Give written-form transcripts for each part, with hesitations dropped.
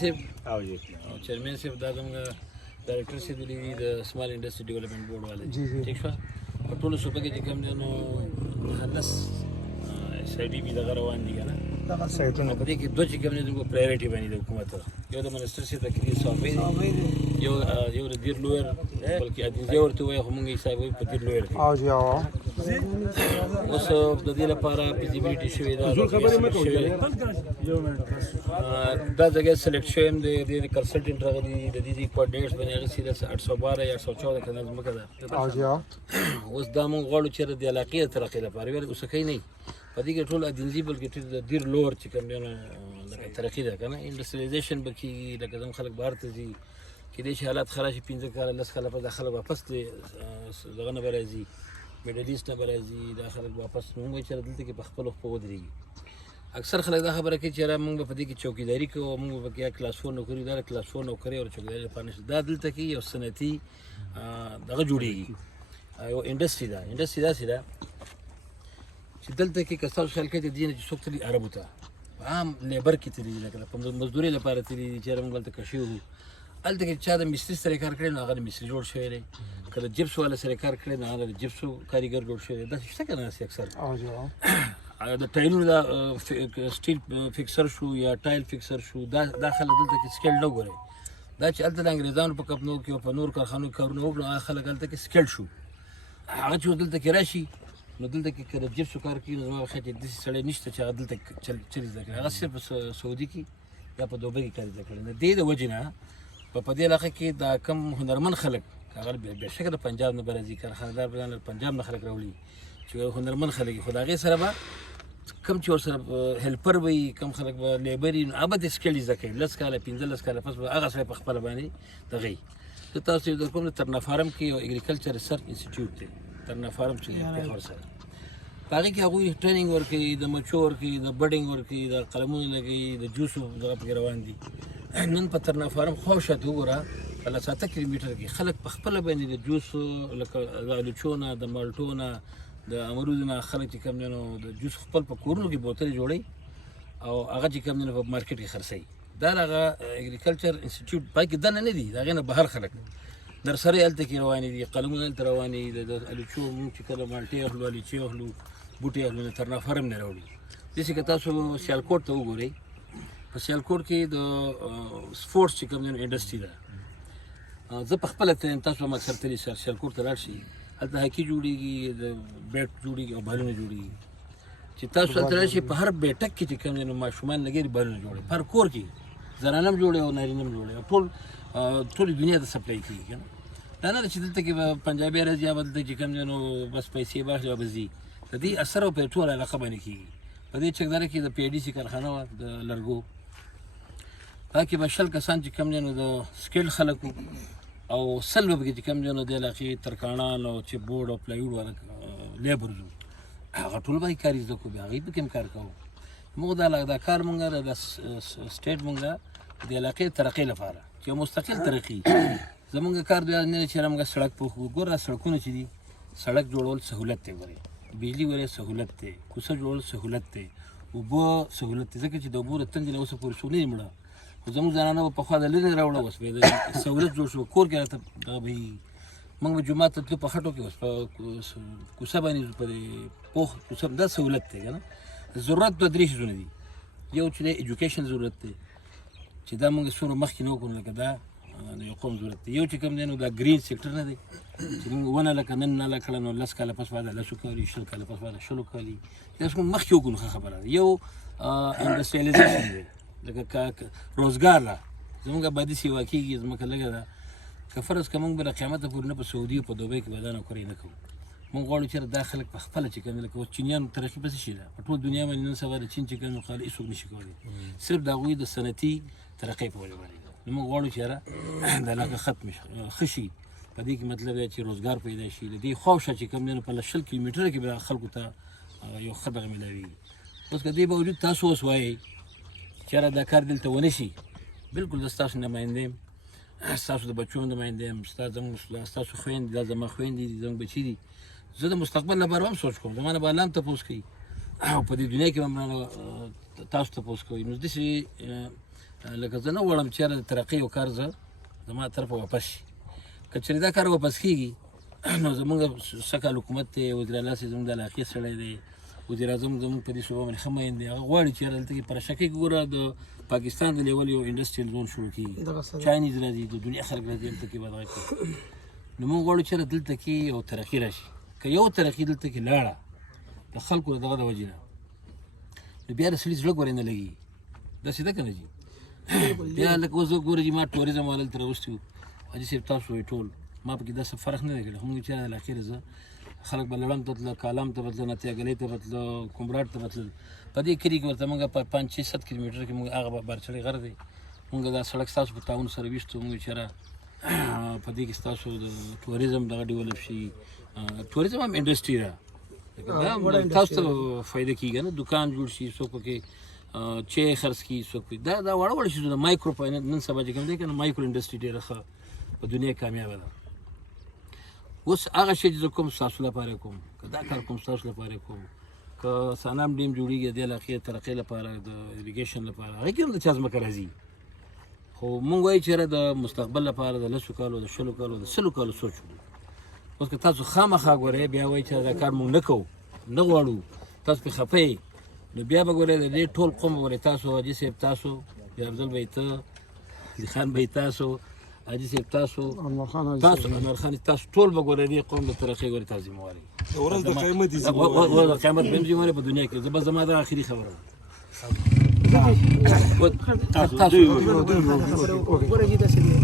صاحب او چیرمین صاحب دا زموږ ډایرکټر صاحب دي د سمال انډسټري ډیولپمنټ بورډ والے ٹھیک شو په ټولو صوبه کې چې کوم دی نو 10 SIDB دغه روان دي کنه په دې کې دوه چې کوم دي پرایورټي باندې د حکومت یو د منسټر صاحب د کلی صوبې یو د دیر لویر بلکې ادي ورته وایي خو موږ حساب وایو په دیر لویر او جی اوس د دې لپاره فیزیبিলিټي شوې ده دا ځای سلیکټ شوم د کنسلټنټ راغلي د دې کوارډینیټس باندې هغه سیده 812 یا 814 کنه زمکه ده او جی اوس دا موږ غواړو چې د علاقې ترقې لپاره ویل اوس کوي نه په دې کې ټول ادینځي بلکې ټول د دیر لور چې کوم دی نو ترقی ده کنه انډستریالایزیشن بکی لکه زم خلک بهر ته ځي کې دې حالات خراب شي 15 کال لس کال په داخله واپس دغه نه راځي میډل ایست نه راځي داخله واپس موږ چې دلته کې په خپل خپل ودرېږي اکثر خلک دا خبره کوي چې را موږ په دې کې چوکیداری کوو موږ په کې کلاس 4 نوکری دا کلاس 4 نوکری او چوکیداری په نشه دا دلته کې یو سنتي دغه جوړیږي یو انډستری دا سیده چې دلته کې کسان خلک کې دي چې څوک تلي عربو ته عام لیبر کې تلي لکه په مزدوري لپاره تلي چې موږ دلته کشي وو هلته کې چا د مستري سره کار کړی نو هغه د مستري جوړ شوی دی که د جپس والا سره کار کړی نو هغه د جپسو کاریګر جوړ شوی دی داسې شته که نه اکثر د ټایلونو دا سټیل فکسر شو یا ټایل فکسر شو دا خلک دلته کې سکیل نه ګوري دا چې هلته د انګریزانو په کمپنیو کې او په نور کارخانو کې کارونه وکړو هغه خلک هلته کې سکیل شو هغه چې دلته کې راشي نو دلته کې که د جپسو کار کوي نو زما ښه چې داسې سړی نشته چې هغه دلته چلې زده کړي هغه صرف په سعودي کې یا په دوبۍ کې کار زده کړي د دې د وجې نه په دې علاقه کې دا کم هنرمند خلک هغه بېشکه د پنجاب نه به راځي کارخانهدار به پنجاب نه خلک راوړي چې هنرمند خلک خو د هغې سره به کم چې ورسره هیلپر به وي کم خلک به لیبر وي نو هغه به د سکیل زده کوي 10 کاله 15 کاله پس به هغه سړی په خپله باندې دغه وي زه تاسو یو در کوم د ترنا فارم کې یو اګریکلچر ریسرچ انسټیټیوټ دی ترنا فارم چې دی پېښور سره په هغې کې هغوی ټریننګ ورکوي د مچو ورکوي د بډینګ ورکوي د قلمونو لګوي د جوسو دغه پکې روان دي نن په ترنا فارم خواوشاته وګوره په لساته کیلومتر کې خلک په خپله باندې د جوسو لکه د الوچو نه د مالټو نه د امرود نه خلک چې کوم دی نو د جوس خپل په کورونو کې بوتلې جوړوي او هغه چې کوم دی نو په مارکیټ کې خرڅوي دا هغه اګریکلچر انسټیټیوټ پای کې دننه نه دي د هغې نه بهر خلک نرسرۍ هلته کې روانې دي قلمونه هلته روانې دي د الوچو مونږ چې کله مالټې اخلو الوچې اخلو بوټي اخلو د ترنا فارم نه راوړي داسې که تاسو سیالکوټ ته وګورئ په سیالکوټ کې د سپورټس چې کوم دی نو انډسټري ده زه په خپله تاسو هم اکثر تللي سیالکوټ ته لاړ شئ هلته هاکي جوړېږي د بیټ جوړېږي او بالونه جوړېږي چې تاسو هلته لاړ شئ په هر بیټک کې چې کوم دی نو ماشومان لګېږي بالونه جوړوي په هر کور کې زنانه هم جوړوي او نارینه هم جوړوي او ټولې دنیا ته سپلای کېږي که نه دا نه ده چې دلته کې به پنجابي راځي یا به دلته چې کوم دی نو بس پیسې واخلي او به ځي د دې اثر او په ټوله علاقه باندې کېږي په دې چکداره کې د PIDC کارخانه وه د لرګو هغه کې به 100 کسان چې کوم دی نو د سکیل خلک وو او 100 به پکې چې کوم دی نو د علاقې ترکاڼان او چې بورډ او پلایوډ والا لیبرز وو هغه ټول به یې کار زده کړو بیا هغوی پکې هم کار کوو موږ دا کار موږ د سټیټ موږ د علاقې ترقۍ لپاره چې مستقل ترقي زموږ کار دا نه چې موږ سړک پوښو ګوره سړکونه چې دي سړک جوړول سهولت دی ګورې بجلی ورې سهولت دی کوڅه جوړول سهولت دی اوبه سهولت دی ځکه چې د اوبو د تنګې نه اوسه پورې څوک نه دي مړه خو زموږ زنانه به پخوا د لرې راوړه اوس به د سهولت جوړ شو کور کې راته دغه به موږ به جومات ته تلو په خټو کې اوس په کوڅه باندې په پوخ کوڅه دا سهولت دی که نه ضرورت دوه درې شیزونه دي یو چې دی ایجوکیشن ضرورت دی چې دا موږ څومره مخکې نه وکړو لکه دا د یو قوم ضرورت دی یو چې کوم دی نو دا ګرین سیکټر نه دی چې موږ ونه لکه نن نه کړه نو 10 کاله پس بعد 10 کالي 20 کاله پس بعد 20 کالي دا څنګه مخکې وکړو خبره ده یو انډستریالایزیشن دی لکه روزګار لا زموږ آبادي سیوا کېږي زموږ لږه ده که فرض که موږ به له قیامته پورې نه په سعودي او په دوبۍ کې به دا نوکرۍ نه کوو موږ غواړو چې دا خلک په خپله چې کوم لکه اوس چینیانو ترقي په څه شي ده په ټول دنیا باندې نن سبا د چین چې کوم مقابله هېڅوک نشي کولی صرف د هغوی د صنعتي ترقۍ په وجه باندې ده نو موږ غواړو چې یاره دا علاقه ختمه شي ښه شي په دې کې مطلب دی چې روزګار پیدا شي د دې خواوشا چې کوم دی نو په 100 کیلومتره کې به خلکو ته یو ښه دغه میلاویږي اوس که دې باوجود تاسو اوس وایئ چې یاره دا کار دلته ونه شي بلکل زه ستاسو نماینده یم ستاسو د بچو نماینده یم ستاسو خویندې دا زما خویندې دي زموږ بچي دي زه د مستقبل لپاره هم سوچ کوم زما نه به الله هم تپوس کوي او په دې دنیا کې به تاسو تپوس کوئ نو داسې لکه زه نه غواړم چېرې د ترقۍ او کار زه زما طرفه واپس شي. که چېرې دا کار واپس کېږي نو زمونږ سږ کال حکومت دی، وزیر اعلی صاحب زموږ د علاقې سړی دی، وزیر اعظم زموږ په دې صوبه باندې ښه مین دی، هغه غواړي چې دلته کې په رشکه کې ګوره د پاکستان د لیول یو انډسټریل زون شروع کېږي، چاینیز راځي، د دنیا خلک راځي دلته کې به دغه کوي. نو موږ غواړو چې دلته کې یو ترقي راشي. که یو ترقي دلته کې لاړه د خلکو د دغه د وجې نه نو بیا د سړي زړه ګورې نه لګي. داسې ده که نه جي؟ بیا لکه اوس ګوره چې ما ټوریزم والا دلته راوستي وو، حاجي صاحب تاسو وایي ټول ما پکې داسې فرق نه دی کړی. خو موږ چې د علاقې نه زه خلک به لړم ته تلل، کالام ته به تلل، نتیاګلۍ ته به تلل، کومراټ ته به تلل. په دې کلي کې ورته موږ په 5-6-7 کیلومتره کې موږ هغه بارچړی غر دی، موږ دا سړک ستاسو په تعاون سره ویشتو. موږ چېرې په دې کې ستاسو د ټوریزم دغه ډیولپ شي. ټوریزم هم انډسټري ده، دا تاسو ته فایده کېږي نه، دوکان جوړ شي، څوک پکې چای خرڅ کړي، څوک پکې دا واړه واړه شیزونه مایکرو فاینانس نن سبا چې کوم دی که نه مایکرو انډسټري ډېره ښه په دنیا کې کامیابه ده. اوس هغه شی چې زه کوم ستاسو لپاره کوم، که دا کار کوم ستاسو لپاره کوم، که سانام ډیم جوړېږي د دې علاقې د ترقۍ لپاره، د اریګیشن لپاره، هغې کې هم د چا ځمکه راځي. خو مونږ وایو چې د مستقبل لپاره د 10 کالو، د 20 کالو، د 100 کالو سوچ وکړو. اوس که تاسو خامخا ګورئ بیا وایي چې دا کار مونږ نه کوو، نه غواړو، تاسو پرې خفه یې، نو بیا به ګورئ د دې ټول قوم به ګورئ تاسو، حاجي صاحب تاسو، بیا افضل به یې ته، علي خان به یې تاسو، حاجي صاحب تاسو، انور خان تاسو ټول به ګورئ دې قوم د ترقۍ ګورئ تاسو ذمهواري. ورځ د قیامت دي ورځ د قیامت به هم ذمهواري په دنیا کې. زه به زما دا آخري خبره ده. ګوره جي داسې دی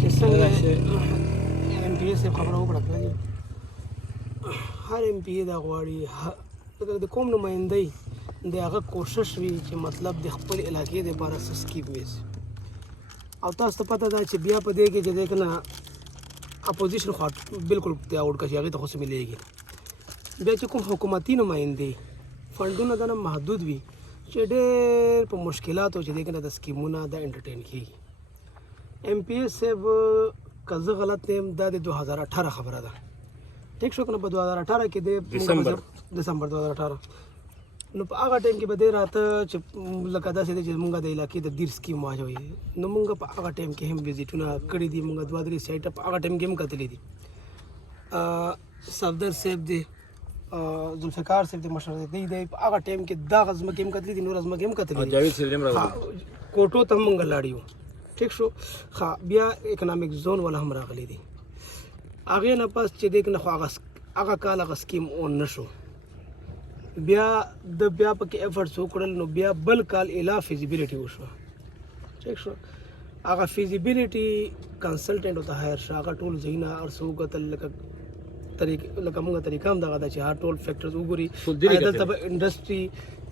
چې څنګه ایم پي اے صاحب خبره وکړه کړه، هر ایم پي اے دا غواړي د قوم نمایندګۍ د هغه کوشش وي چې مطلب د خپل علاقې دپاره څه سکیم ویسي. او تاسو ته پته ده چې بیا په دې کې چې دی که نه اپوزیشن خوا بلکل پیاوړ کړه چې هغې ته خو څه ملېږي. بیا چې کوم حکومتي نمایندې فنډونه دنه محدود وي چې ډېر په مشکلاتو چې دی که نه د سکیمونه دا انټرټین کېږي. ایم پي اے صاحب که زه غلط نه یم دا د 2018 خبره ده، ټیک شو که نه، په 2018 کې دی دسمبر 2018 نو په هغه ټایم کې به دی راته چې لکه داسې دی چې مونږ د علاقې د دیر سکیم واچوي. نو مونږ په هغه ټایم کې هم وزټونه کړي دي، مونږ 2-3 سایټه په هغه ټایم کې هم کتلي دي. صفدر صاحب دی، ذوالفقار صاحب دی، مشر دی په هغه ټایم کې دغه ځمکې هم کتلي دي، نور ځمکې هم کتلي دي، کوټو ته هم مونږ لاړ یو. ټیک شو. ښه بیا اکنامک زون والا هم راغلی دي. هغې نه پس چې دی که نه خو هغه کال هغه سکیم اون نه شو، بیا پکې ایفرټس وکړل، نو بیا بل کال الا فیزیبیلیټي وشوه. ټیک شو. هغه فیزیبیلیټي کنسلټنټ ورته هایر شو، هغه ټول ځایونه هر څه وکتل، لکه موږ طریقه هم دغه ده چې هر ټول فیکټرز وګوري دلته به انډسټري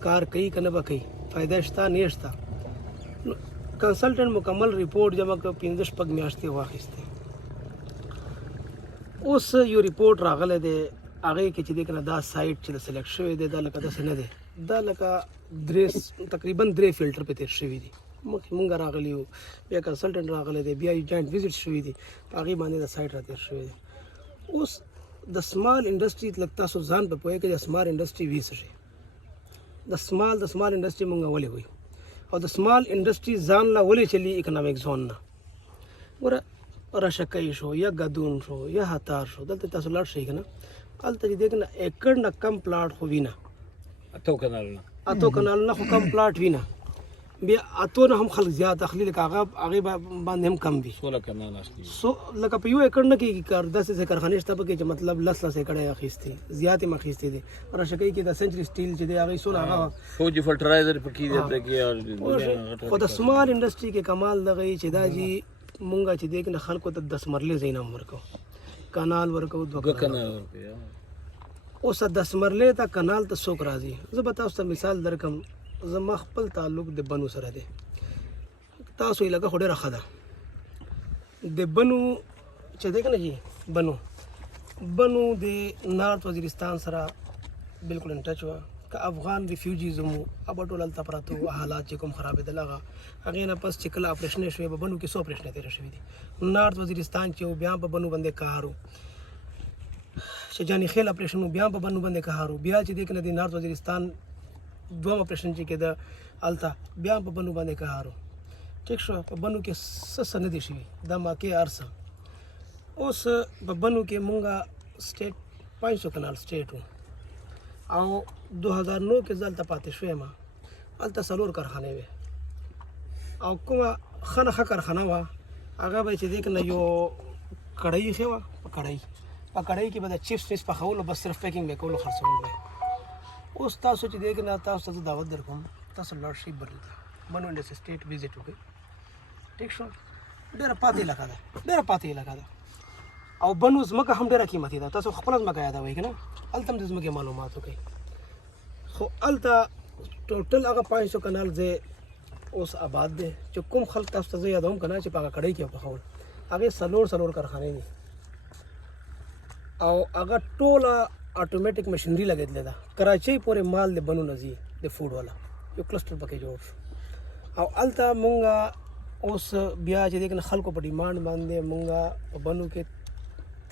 کار کوي که نه به کوي، فایده شته نه شته. کنسلټنټ مکمل ریپورټ جمع کړ، 15-16 میاشتې واخیستې. اوس یو ریپورټ راغلی دی، هغې کې چې دی که نه دا سایټ چې د سلیکټ شوی دی دا لکه داسې نه دی، دا لکه تقریبا 3 فلټر پې تېر شوي دي. مخکې مونږ راغلي یو، بیا کنسلټنټ راغلی دی، بیا یو جاینټ وزټ شوي دي، په هغې باندې د سایټ را تېر شوی دی. اوس د سمال انډسټري لږ تاسو ځان په پوهېږئ چې د سمال انډسټري وي څه شی، د سمال انډسټري مونږ ولې وایو، او د سمال انډسټري ځان له ولې چلی اکنامک زون نه. ګوره رشکۍ شو یا ګدون شو یا هتار شو، دلته تاسو لاړ شئ که نه، هلته چې دی که نه ایکړ نه کم پلاټ خو وي نه، 8 کنالونه خو کم پلاټ وي نه، بیا 8 نه هم خلک زیات اخلي، لکه هغې باندې هم کم وي. 16 کنال اخلي. لکه په 1 ایکړ نه کېږي کار، داسې کارخانې شته پکې چې مطلب 10 ایکړه یې اخیستې، زیات یې اخیستې دي. رشکۍ کې د سنچري سټیل چې دی هغې څونه هغه فوجي فرټرایزر پکې دی، خو د سمال انډسټري کې کمال دغه چې دا جي مونږ چې دی که نه خلکو ته 10 مرلې ځایونه هم ورکو، کانال ورکو، 2 کنال ورکو. اوس 10 مرلې ته کانال ته څوک راځي؟ زه به تاسو ته مثال درکم، زما خپل تعلق د بنو سره دی. تاسو یې لکه خو ډېره ښه ده، د بنو چې دی که نه جي بنو د نارت وزیرستان سره بلکل ان ټچ وه. که افغان ریفیوجیز مو هغه ټول هلته پراته وو، حالات چې کوم خرابېدل هغې نه پس چې کله اپریشنې شوې په بنو کې 100 اپریشنې تېره شوي دي. نارت وزیرستان چې و بیا په بنو باندې کار و، شجاني خیل اپریشن و بیا په بنو باندې کار و، بیا چې دی که نه د نارت وزیرستان 2 اپریشن چې کېده هلته بیا په بنو باندې کار و. ټیک شو په بنو کې څه نه دي شوي دا ماکې ارسه اوس په بنو کې مونږه سټیټ 500 کنال سټیټ وو او 2009 کې ځلته پاتې شوی ما هلته 4 کارخانې وې او کومه ښه نه ښه کارخانه وه هغه به چې دی که نه یو کړۍ ایښې وه په کړۍ کې به د چپس ویپس پخولو بس صرف پیکینګ به یې کولو خرڅول به اوس تاسو چې دی که نه تاسو ته زه دعوت در کوم تاسو لاړ شئ برلین ته بنو انډسټري سټیټ وزټ وکړئ ټیک شو ډېره پاتې علاقه ده او بنو ځمکه هم ډېره قیمتي ده تاسو خپله ځمکه یادوئ که نه هلته هم د ځمکې معلومات وکړئ خو هلته ټوټل هغه 500 کنال ځای اوس آباد دی چې کوم خلک تاسو ته زه یادوم که نه چې په هغه کړۍ کې پخول هغې 4 کارخانې دي او هغه ټوله اټومیټک مشینري لګېدلې ده کراچۍ پورې مال د بنو نه ځي د فوډ والا یو کلسټر پکې جوړ شو او هلته مونږه اوس بیا چې دی که نه خلکو په ډیمانډ باندې مونږه په بنو کې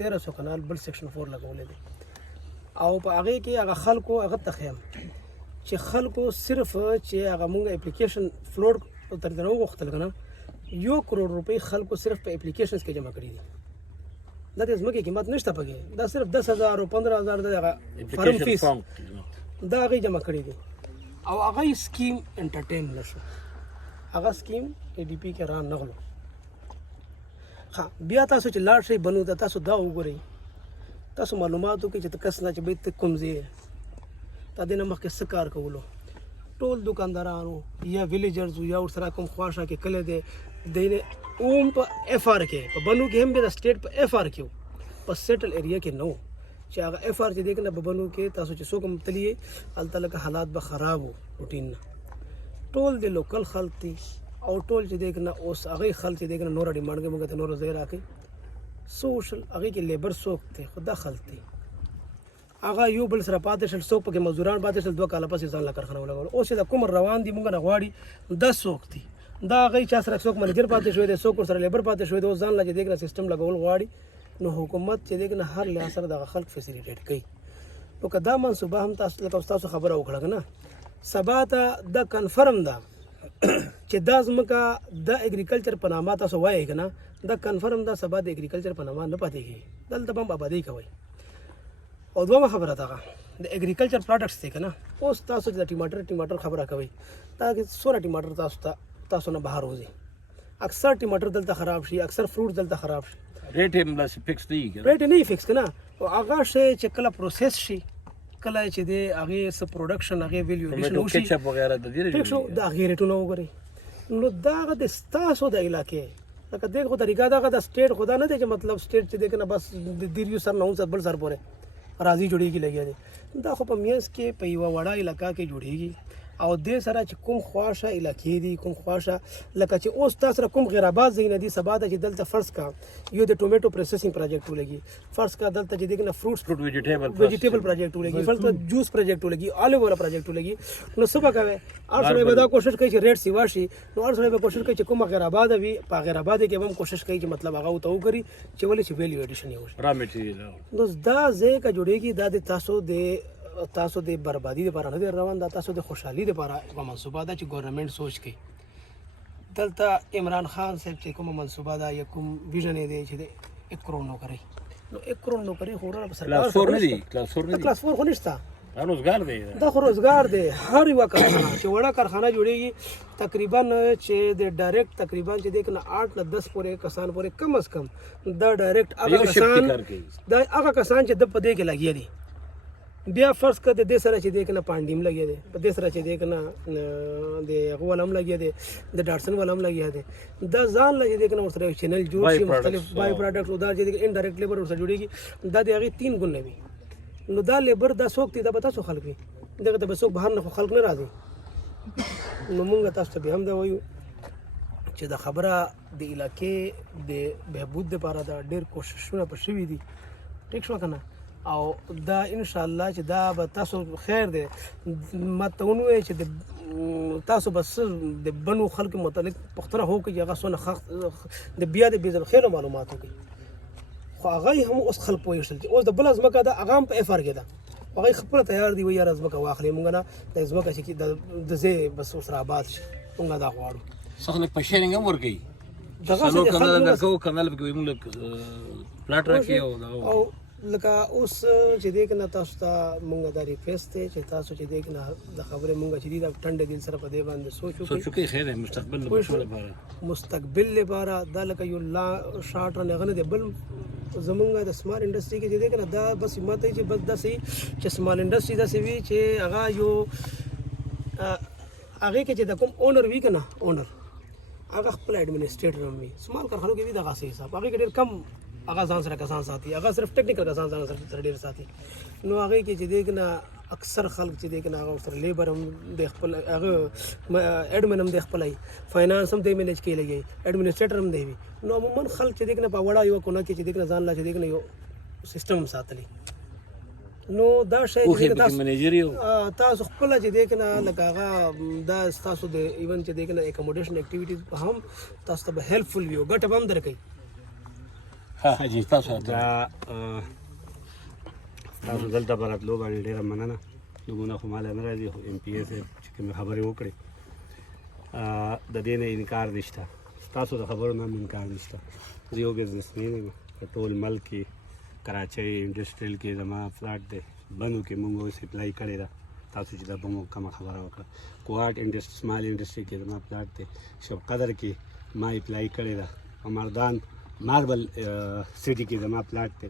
1300 کنال بل سیکشن 4 لګولی دی او په هغې کې هغه خلکو هغه ته ښیم چې خلکو صرف چې هغه مونږ اپلیکیشن فلوډ تر دې نه وغوښتل که نه 1 کروڑ روپۍ خلکو صرف په اپلیکیشنز کې جمع کړي دي دا د ځمکې قیمت نشته پکې دا صرف 10,000 او 15,000 د هغه فارم فیس دا هغې جمع کړي دي او هغه سکیم انټرټین نه شو هغه سکیم ADP کې را نغلو ښه بیا تاسو چې لاړ شئ بنو ته تاسو دا وګورئ تاسو معلومات وکړئ چې ته کس نه چې بهی ته کوم ځای تا دې نه مخکې څه کار کولو ټول دکاندارانو یا ویلیجرز یا ورسره کوم خواشه کې کلی دی دی اوم په FR کې په بنو کې هم د سټیټ په FR کې په سیټل ایریا کې نه و چې هغه FR چې دی که نه په بنو کې تاسو چې څوک هم تلي هلته لکه حالات به خراب وو روټین نه ټول د لوکل خلک دي او ټول چې دی که نه اوس هغې خلک چې دی که نه نوره ډیمانډ کوي موږ ته نوره ځای راکوي سوشل هغې کې لیبر څوک دی خو دا خلک دی هغه یو بل سره پاتې شل څوک پکې مزدوران پاتې شل 2 کاله پسې ځان له کارخانه ولګول اوس چې د کوم روان دي موږ نه غواړي دا څوک دي دا هغې چا سره څوک منیجر پاتې شوی دی څوک ورسره لیبر پاتې شوی دی اوس ځان له چې دی که نه سیسټم لګول غواړي نو حکومت چې دی که نه هر لحاظ سره دغه خلک فیسیلیټیټ کوي نو که دا منصوبه هم تاسو لکه تاسو خبره وکړه که نه سبا ته دا کنفرم ده چې دا ځمکه د اګریکلچر په نامه تاسو وایئ که نه دا کنفرم ده سبا د اګریکلچر په نامه نه پاتې کېږي دلته به هم آبادي کوئ او دویمه خبره دغه د اګریکلچر پروډکټس دی که نه اوس تاسو چې د ټماټر خبره کوئ دا څومره ټماټر تاسو نه بهر وځي اکثر ټماټر دلته خراب شي اکثر فروټ دلته خراب شي ریټ یې همداسې فکس نه وي ریټ یې نه وي فکس که نه او هغه شی چې کله پروسس شي کله چې دی هغې څه پروډکشن هغې ویلیو ایډیشن وشي ټیک شو د هغې ریټونه وګورئ نو دا هغه د ستاسو د علاقې لکه دې خو طریقه دغه د سټیټ خو دا نه دی چې مطلب سټیټ چې دی که نه بس د دیریو سر نه هم بل سر پورې راضي جوړېږي لګیا دی دا خو په منځ کې په یوه وړه علاقه کې جوړېږي او دې سره چې کوم خواشه علاقې دي کوم خواشه لکه چې اوس تاسو سره کوم غیر آباد ځای نه دي سبا ته چې دلته فرض کا یو د ټومیټو پروسیسینګ پروجیکټ ولګي فرض کا دلته چې دی که نه فروټس ویجیټیبل پروجیکټ ولګي فرض کا جوس پروجیکټ ولګي آلیو والا پروجیکټ ولګي نو څه به کوئ هر سړی به دا کوشش کوي چې ریټ سیوا شي نو هر سړی به کوشش کوي چې کومه غیر آباده وي په غیر آباده کې به هم کوشش کوي چې مطلب هغه ورته وکړي چې ولې چې ویلیو ایډیشن یې وشي نو دا ځای که جوړېږي دا د تاسو د بربادي لپاره نه دی روان دا تاسو د خوشحالي لپاره یوه منصوبه ده چې ګورنمنټ سوچ کوي دلته عمران خان صاحب چې کومه منصوبه ده یا کوم ویژن یې دی چې د 1 کروڑ نوکرۍ نو 1 کروڑ نوکرۍ خو ورته کلاس 4 نه دي کلاس 4 خو نشته دا روزګار دی دا خو روزګار دی هر یوه کارخانه چې وړه کارخانه جوړېږي تقریبا چې د ډایرکټ تقریبا چې دی که نه 8 نه 10 پورې کسان پورې کم از کم دا ډایرکټ هغه کسان چې د په دې کې لګیا دي بیا فرض کړه د دې سره چې دی که نه پانډیم لګیا دی په دې سره چې دی که نه د هغه والا هم لګیا دی د ډاټسن والا هم لګیا دی دا ځان له چې دی که نه ورسره یو چینل جوړ شي مختلف بای پروډکټ دا چې دی انډایرکټ لیبر ورسره جوړېږي دا د هغې 3 ګونه وي نو دا لیبر دا څوک دی دا به تاسو خلک وي دغه ته به څوک بهر نه خو خلک نه راځي نو مونږ تاسو ته بیا هم دا وایو چې دا خبره د علاقې د بهبود دپاره دا ډېر کوششونه په شوي دي ټیک شوه که نه او دا انشاءالله چې دا به تاسو خیر دی ما ته ونوایئ چې تاسو به څه د بنو خلکو متعلق پوښتنه وکړئ چې هغه څونه د بیا د بې خیرو معلومات وکړي خو هغه هم اوس خلک پوهېږي چې اوس د بله ځمکه ده هغه هم په FR کې ده هغه خپله تیار دي وایي یاره ځمکه واخلې مونږ نه د ځمکه چې د ځای بس ورسره آباد شي مونږ دا غواړو څخه په شیرینګ هم ورکوي دغه څلور څه کناله خلک درکو کناله پکې موږ پلاټ راکړي او لکه اوس چې دې کنه تاسو ته مونږ دا ریکوست دی چې تاسو چې دې کنه د خبرې مونږ چې دې د ټنډه دل سره په دې باندې سوچو کې خیر مستقبل لپاره لپاره دا لکه یو لا شارټ نه دی بل زمونږ د سمال انډستری کې چې دې کنه دا بس ماته چې بس دا سي چې سمال انډستری دا سي وی چې هغه یو هغه کې چې د کوم اونر وی کنه اونر هغه خپل اډمنسټریټر هم وي سمال کارخانو کې وی دغه سي حساب هغه کې ډېر کم هغه ځان سره کسان ساتي هغه صرف ټیکنیکل کسان سره ډېر ساتي نو هغه کې چې دې کنه اکثر خلک چې دې کنه هغه سره لیبر هم د خپل هغه اډمن هم د خپلای فاینانس هم دې مینیج کې لګي اډمنسټریټر هم دی نو عموما خلک چې دې کنه په وړا یو کونه کې چې دې کنه ځان لا چې دې کنه یو سیستم ساتلی نو دا شی تاسو خپل چې دې کنه لکه هغه دا تاسو د ایون چې دې کنه اکوموډیشن اکټیویټیز هم تاسو ته هیلپفل وي او ګټه هم درکې ها جی تاسو دا تاسو دلته براتلو باندې ډېره مننه نومونه خو ماله نه راځي خو ایم پی ایس چې کومې خبرې وکړې د دې نه انکار نشته تاسو د خبرو نه انکار نشته زه یو بزنسمین یم په ټول ملک کې کراچۍ انډسټریل کې زما فلاټ دی بنو کې موږ اوس اپلای کړې ده تاسو چې دا به مو کومه خبره وکړه کوهاټ سمال انډسټري کې زما فلاټ دی شب قدر کې ما اپلای کړې ده مردان ماربل سټي کې زما پلاټ دی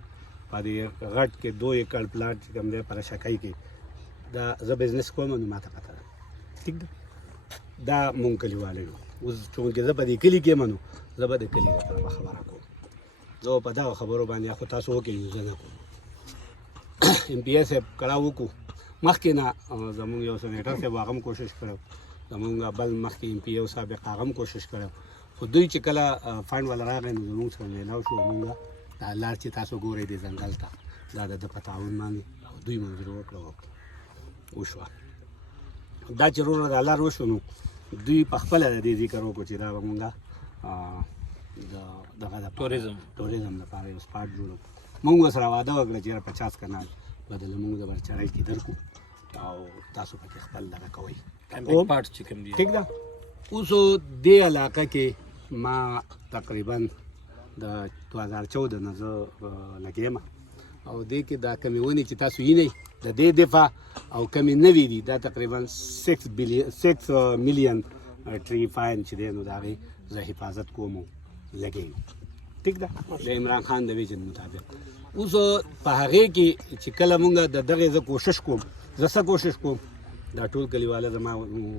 په دې غټ کې 2 ایکړ پلاټ چې کوم دی پر شکای کې دا زه بزنس کوم نو ماته پته ده ٹھیک ده دا مونږ کلیواله یو اوس چونکې زه په دې کلي کې منو زه به د کلي لپاره خبره کوم زه په دغه خبرو باندې خو تاسو وکړئ زه نه کوم ایم پی ایس کړه وکړو مخکې نه زمونږ یو سنیټر صاحب هغه هم کوشش کړو زمونږ بل مخکې ایم پی او سابق هغه هم کوشش کړو خو دوی چې کله فنډ ولا راغی نو زموږ سره میلاو شو مونږ دا لار چې تاسو ګورئ د ځنګل ته دا د په تعاون باندې دوی منظور وکړو وشوه دا چې وروره د لار وشو نو دوی په خپله د دې ذکر وکړو چې دا به مونږ دغه د توریزم لپاره یو سپاټ جوړو مونږ ورسره واده وکړه چې 50 کنال بدله مونږ د برچړی کې درکو او تاسو پکې خپل دغه کوئ ټیک ده اوس دې علاقه کې ما تقریبا د 2014 نه زه لګیم او دې کې دا کمې ونې چې تاسو یې نه د دې دفاع او کمې نوي دي دا تقریبا 6 میلیون ټری فاین چې دی نو د هغې زه حفاظت کوم لګیم ټیک ده د عمران خان د ویژن مطابق اوس په هغې کې چې کله مونږ د دغې زه کوشش کوم زه څه کوشش کوم دا ټول کلیواله زما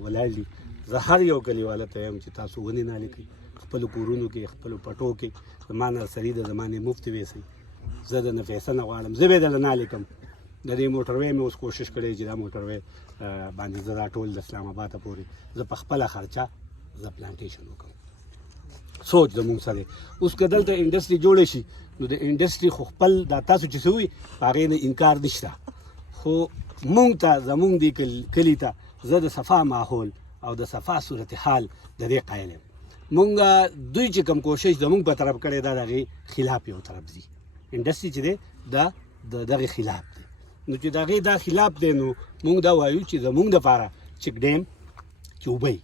ولاړ دي زه هر یو کلیواله ته یم چې تاسو ونې نالې کوئ خپلو کورونو کې خپلو پټو کې زما نرسري د زمانې مفت ویسئ زه د نه پیسه نه غواړم زه به یې درله نالې کړم د دې موټروی مې اوس کوشش کړی چې دا موټروی باندې زه دا ټول د اسلام آباده پورې زه په خپله خرچه زه پلانټیشن وکړم سوچ زمونږ سره اوس که دلته انډسټري جوړه شي نو د انډسټري خو خپل دا تاسو چې څه وي په هغې نه انکار نشته خو مونږ ته زمونږ دې کلي ته زه د صفا ماحول او د صفا صورتحال د دې قایل یم مونږ دوی چې کوم کوشش زمونږ په طرف کړی دا د هغې خلاف یو طرف ځي انډسټري چې دی دا د دغې خلاف دی نو چې د هغې دا خلاف دی نو مونږ دا وایو چې زمونږ دپاره چک ډیم چې اوبه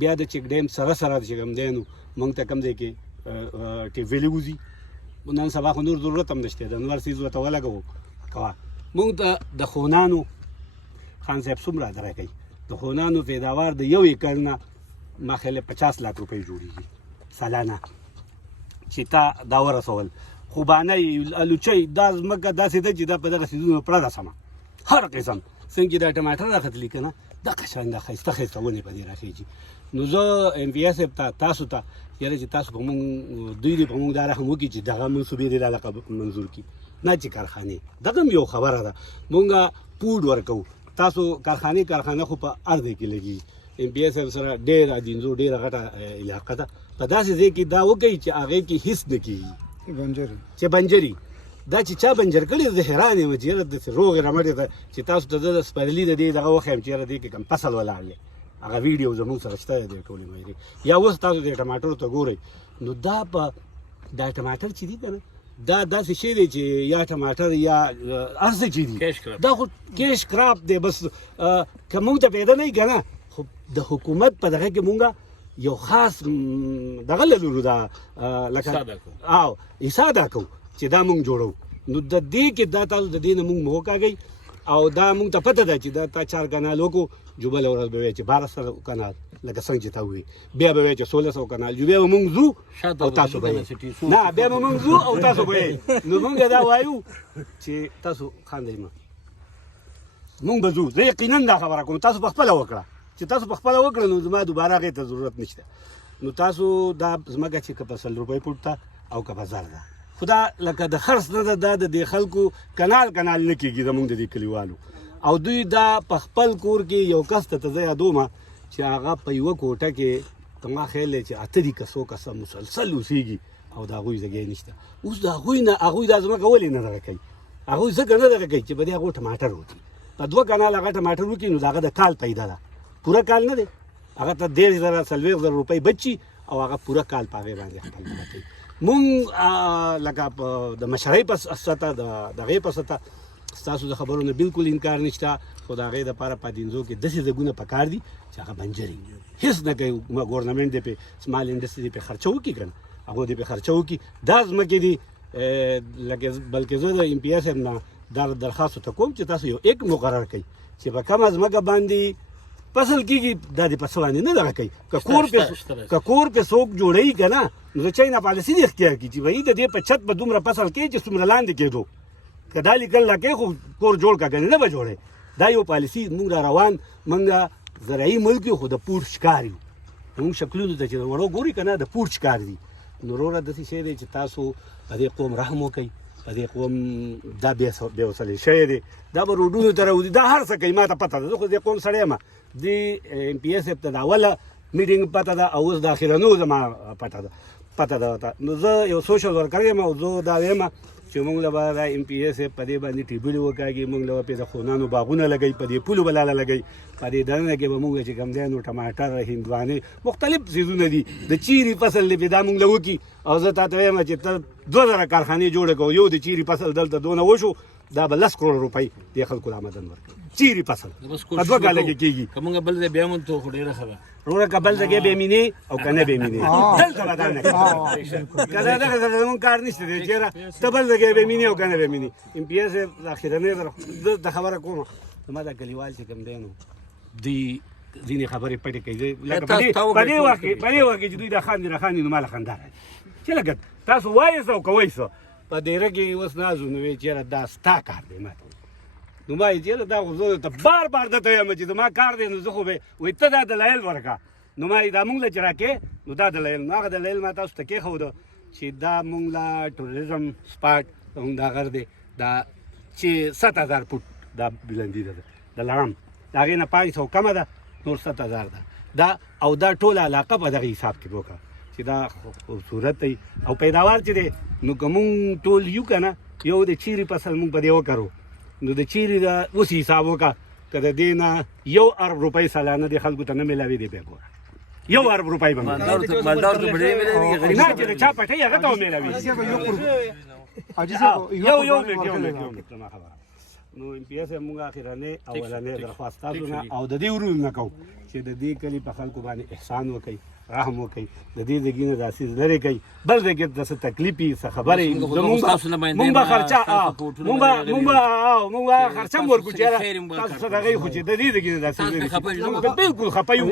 بیا د چک ډیم سره چې کوم دی نو مونږ ته کوم ځای کې ټیپ ویلي وځي نن سبا خو نور ضرورت هم نشته د نور څیز ورته ولګوو کوه مونږ ته د خونانو خان صاحب څومره دغه کوي د خونانو پیداوار د 1 ایکړ نه ما خیال 50 لک روپۍ جوړېږي سالانه چې تا دا ورسول خوبانۍ الوچۍ دا ځمکه داسې ده چې دا په دغه څیزونو پرده سمه هر قسم څنګه چې دا ټماټر راختلي که نه دغه شان د ښایسته ښایسته ونې په دې راخېږي نو زه ایم پي ایس صاحب ته تاسو ته یاره چې تاسو په مونږ دوی دې په مونږ دا رحم وکړي چې دغه منصوبې دې دا علاقه منظور کړي نه چې کارخانې دغه هم یو خبره ده مونږ پوډ ورکوو تاسو کارخانه خو په ارض کې لګي ایم پي ایس صاحب سره ډېره دینزو ډېره غټه علاقه ده په داسې ځای کې دا وکړئ چې هغې کې هېڅ نه کېږي چې بنجري دا چې چا بنجر کړي زه حیران یم چې یاره داسې روغې رمټې ته چې تاسو ته زه د سپرلي د دې دغه وښیم چې یاره دې کې کوم فصل ولاړ دی هغه ویډیو زموږ سره شته دی ټولې مایرې یا اوس تاسو د ټماټرو ته ګورئ نو دا په دا ټماټر چې دي که نه دا داسې شی دی چې یا ټماټر یا هر څه چې دي دا خو کیش کراپ دی بس که مونږ ته پیدا نه وي که نه خو د حکومت په دغه کې مونږ یو خاص دغه لرو دا لکه او حصہ دا کو چې دا مونږ جوړو نو د دې کې دا تاسو د دې نه مونږ موکاږئ او دا مونږ ته پته ده چې دا تا 4 کنال وکړو جوبل ورځ به وایي چې 1200 کنال لکه څنګه چې تا وایي بیا به وایي چې 1600 کنال جو بیا به مونږ ځو او تاسو به نه بیا به مونږ ځو او تاسو به نو مونږ دا وایو چې تاسو خاندئ ما مونږ به ځو زه یقینا دا خبره کوم تاسو په خپله وکړه چې تاسو په خپله وکړه نو زما دوباره هغې ته ضرورت نشته نو تاسو دا ځمکه چې که په 100 روپۍ فوټ ته او که په 1000 ده خو دا لکه د خرڅ نه ده دا د دې خلکو کنال نه کېږي زمونږ د دې کلیوالو او دوی دا په خپل کور کې یو کس ته زه یادومه چې هغه په یوه کوټه کې زما خیال دی چې 8 کسو کسه مسلسل اوسېږي او د هغوی ځای نشته اوس د هغوی نه هغوی دا ځمکه ولې نه دغه کوي هغوی ځکه نه دغه کوي چې په دې هغو ټماټر وکړي په 2 کنال هغه ټماټر وکړي نو د هغه د کال پیدا ده پوره کال نه دی هغه ته 1,000 40,000 روپۍ بچي او هغه پوره کال په هغې باندې خپل مړه کوي مونږ لکه د مشرۍ په سطح د هغې په سطح ستاسو د خبرو نه بالکل انکار نشته خو د هغې دپاره په دینځو کې داسې ځایونه پکار دي چې هغه بنجر وي هېڅ نه کوي ګورنمنټ دې پې سمال انډسټري دې پې خرچه وکړي که نه هغو دې پې خرچه وکړي دا ځمکې دي بلکې زه د ایم پي ایس ایم نه دا درخواست ورته کوم چې تاسو یو ایک مقرر کړئ چې په کومه ځمکه باندې فصل کېږي دا دې په څه باندې نه دغه کوي که کور پې څوک جوړوي که نه نو د چای نه پالیسي دې اختیار کړي چې وایي د دې په چت به دومره فصل کوي چې څومره لاندې کېدو که دا لیکل نه کوي خو کور جوړ کړه که نه به جوړی دا یو پالیسي موږ را روان موږ زرعي ملک یو خو د پوټ ښکار یو زموږ شکلونو ته چې د وړو ګوري که نه د پوټ ښکار دي نو وروره داسې شی دی چې تاسو په دې قوم رحم وکئ په دې قوم دا بې وسلې شوی دی دا به روډونو ته راوځي دا هر څه کوي ما ته پته ده زه خو دې قوم سړی یم دې ایم پي ایس اف ته د اوله میټینګ پته ده او اوس د اخرنو زما پته ده ورته نو زه یو سوشل ورکر یم او زه دا وایم چې موږ له به دا ایم پي ایس اف په دې باندې ټیبلې وکاږي موږ له به پې د خونانو باغونه لګوي په دې پولو به لاله لګوي په دې دننه کې به موږ چې کوم دی نو ټماټر هندوانې مختلف څیزونه دي د چیري فصل دی دا موږ له وکړي او زه تا ته وایم چې ته 2000 کارخانې جوړه کړو یو د چیري فصل دلته دونه وشو دا به 10 کروڑ روپۍ دې خلکو له آمدن ورکړي چیري فصل په 2 کاله کې کېږي که موږ بل ځای بیا مونږ ته خو ډېره ښه ده وروره که بل ځای بیا مینې او که نه بیا مینې دلته به دا نه کوي که دا دغه سره زمونږ کار نشته دی چېرې ته بل ځای بیا مینې او که نه بیا مینې ایم پي ایس اخرنۍ د خبره کوم زما دا کلیوال چې کوم دی نو دوی ځینې خبرې پټې کوي لکه په دې وخت کې چې دوی دا خاندي راخاندي نو ما له خندا راځي چې لکه تاسو وایئ او کوئ څه په دیره کې اوس نازو نو وایي چېرې دا ستا کار دی ما ته نو ما یې چېرې دا خو زه ته بار درته وایم چې زما کار دی نو زه خو به وایي ته دا دلایل ورکړه نو ما یې دا مونږ له چې راکې نو دا دلایل نو هغه دلایل ما تاسو ته کېښوده چې دا مونږ له ټوریزم سپاټ مونږ دا غر دی دا چې 7000 فوټ دا بلندي ده د لړم د هغې نه 500 کمه ده نور 7000 ده دا او دا ټوله علاقه په دغه حساب کې وکړه چې دا خوبصورت دی او پیداوار چې دی نو که مونږ ټول یو که نه یو د چیري فصل مونږ په دې وکړو نو د چیري د اوس حساب وکړه که د دې نه 1 ارب روپۍ سالانه دې خلکو ته نه میلاوي دی بیا ګوره 1 ارب روپۍ به مالدار ته بډې میلاوي نه چې د چا پټۍ هغه ته ومیلاوي یو نو ایم پي ایس موږ اخرنۍ اولنۍ درخواست تاسو نه او د دې ورونو نه کوو چې د دې کلي په خلکو باندې احسان وکړئ رحم وکړئ د دې ځای نه دا څیز لرې کوئ بل ځای کې داسې تکلیف وي څه خبرې مونږ به خرچه مونږ به خرچه هم ورکړو چې تاسو څه دغه خو چې د دې ځای نه دا څیز لرې بالکل خفه یو